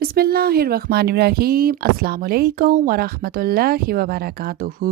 बिस्मिल्लाहिर्रहमानिर्रहीम अस्सलाम वालेकुम वरहमतुल्लाहि वबरकातुहू।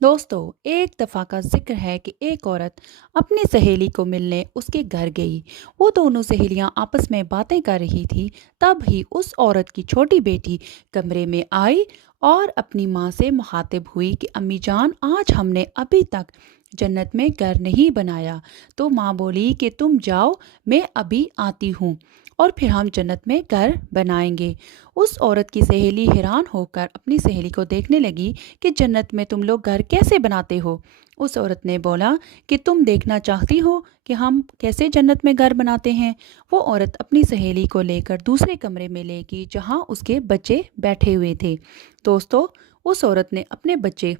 दोस्तों, एक दफ़ा का जिक्र है कि एक औरत अपनी सहेली को मिलने उसके घर गई। वो दोनों सहेलियां आपस में बातें कर रही थी। तब ही उस औरत की छोटी बेटी कमरे में आई और अपनी माँ से मुखातिब हुई कि अम्मी जान, आज हमने अभी तक जन्नत में घर नहीं बनाया। तो माँ बोली कि तुम जाओ, मैं अभी आती हूँ और फिर हम जन्नत में घर बनाएंगे। उस औरत की सहेली हैरान होकर अपनी सहेली को देखने लगी कि जन्नत में तुम लोग घर कैसे बनाते हो। उस औरत ने बोला कि तुम देखना चाहती हो कि हम कैसे जन्नत में घर बनाते हैं। वो औरत अपनी सहेली को लेकर दूसरे कमरे में ले गई जहाँ उसके बच्चे बैठे हुए थे। दोस्तों, उस औरत ने अपने बच्चे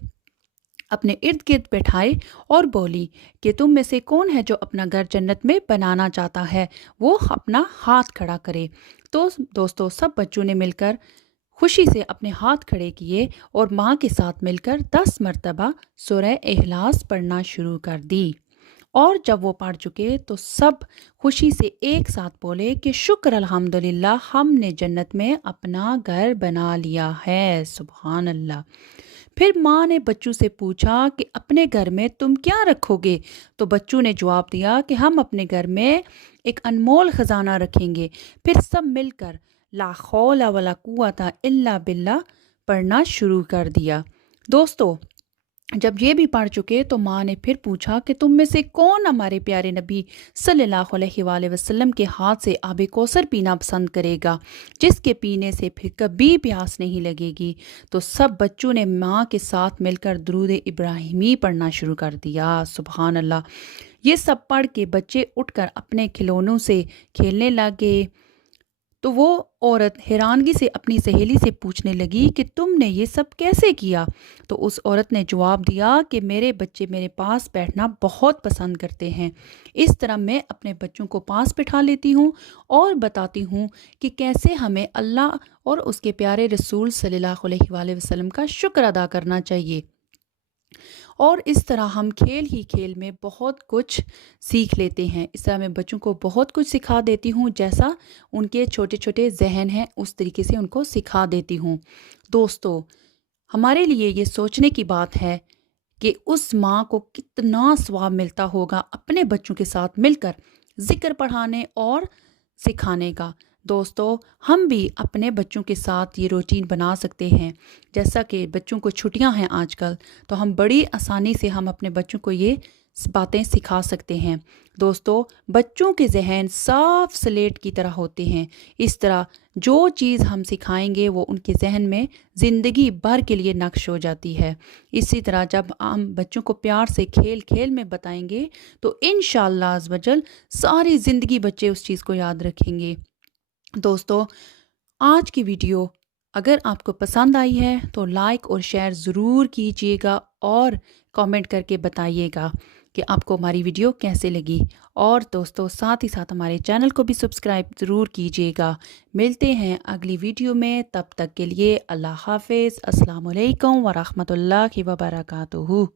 अपने इर्द गिर्द बैठाए और बोली कि तुम में से कौन है जो अपना घर जन्नत में बनाना चाहता है, वो अपना हाथ खड़ा करे। तो दोस्तों, सब बच्चों ने मिलकर खुशी से अपने हाथ खड़े किए और माँ के साथ मिलकर 10 मरतबा सूरह इखलास पढ़ना शुरू कर दी। और जब वो पढ़ चुके तो सब खुशी से एक साथ बोले कि शुक्र अल्हम्दुलिल्लाह, हमने जन्नत में अपना घर बना लिया है। सुभान अल्लाह। फिर माँ ने बच्चों से पूछा कि अपने घर में तुम क्या रखोगे। तो बच्चों ने जवाब दिया कि हम अपने घर में एक अनमोल खजाना रखेंगे। फिर सब मिलकर ला हौला वला कुव्वता इल्ला बिल्ला पढ़ना शुरू कर दिया। दोस्तों, जब ये भी पढ़ चुके तो माँ ने फिर पूछा कि तुम में से कौन हमारे प्यारे नबी सल्लल्लाहु अलैहि वसल्लम के हाथ से आबे कौसर पीना पसंद करेगा, जिसके पीने से फिर कभी प्यास नहीं लगेगी। तो सब बच्चों ने माँ के साथ मिलकर दुरूद इब्राहिमी पढ़ना शुरू कर दिया। सुभान अल्लाह। ये सब पढ़ के बच्चे उठकर अपने खिलौनों से खेलने लगे। तो वो औरत हैरानगी से अपनी सहेली से पूछने लगी कि तुमने ये सब कैसे किया। तो उस औरत ने जवाब दिया कि मेरे बच्चे मेरे पास बैठना बहुत पसंद करते हैं। इस तरह मैं अपने बच्चों को पास बिठा लेती हूँ और बताती हूँ कि कैसे हमें अल्लाह और उसके प्यारे रसूल सल्लल्लाहु अलैहि वसल्लम का शुक्र अदा करना चाहिए। और इस तरह हम खेल ही खेल में बहुत कुछ सीख लेते हैं। इस तरह मैं बच्चों को बहुत कुछ सिखा देती हूँ, जैसा उनके छोटे छोटे जहन हैं उस तरीके से उनको सिखा देती हूँ। दोस्तों, हमारे लिए ये सोचने की बात है कि उस माँ को कितना स्वाब मिलता होगा अपने बच्चों के साथ मिलकर जिक्र पढ़ाने और सिखाने का। दोस्तों, हम भी अपने बच्चों के साथ ये रूटीन बना सकते हैं। जैसा कि बच्चों को छुट्टियां हैं आजकल, तो हम बड़ी आसानी से हम अपने बच्चों को ये बातें सिखा सकते हैं। दोस्तों, बच्चों के जहन साफ स्लेट की तरह होते हैं। इस तरह जो चीज़ हम सिखाएंगे वो उनके जहन में ज़िंदगी भर के लिए नक्श हो जाती है। इसी तरह जब हम बच्चों को प्यार से खेल खेल में बताएंगे तो इंशाअल्लाह अज़ वजल सारी ज़िंदगी बच्चे उस चीज़ को याद रखेंगे। दोस्तों, आज की वीडियो अगर आपको पसंद आई है तो लाइक और शेयर ज़रूर कीजिएगा और कमेंट करके बताइएगा कि आपको हमारी वीडियो कैसे लगी। और दोस्तों, साथ ही साथ हमारे चैनल को भी सब्सक्राइब ज़रूर कीजिएगा। मिलते हैं अगली वीडियो में, तब तक के लिए अल्लाह हाफ़िज़। अस्सलाम वालेकुम वरहमतुल्लाहि वबरकातुहू।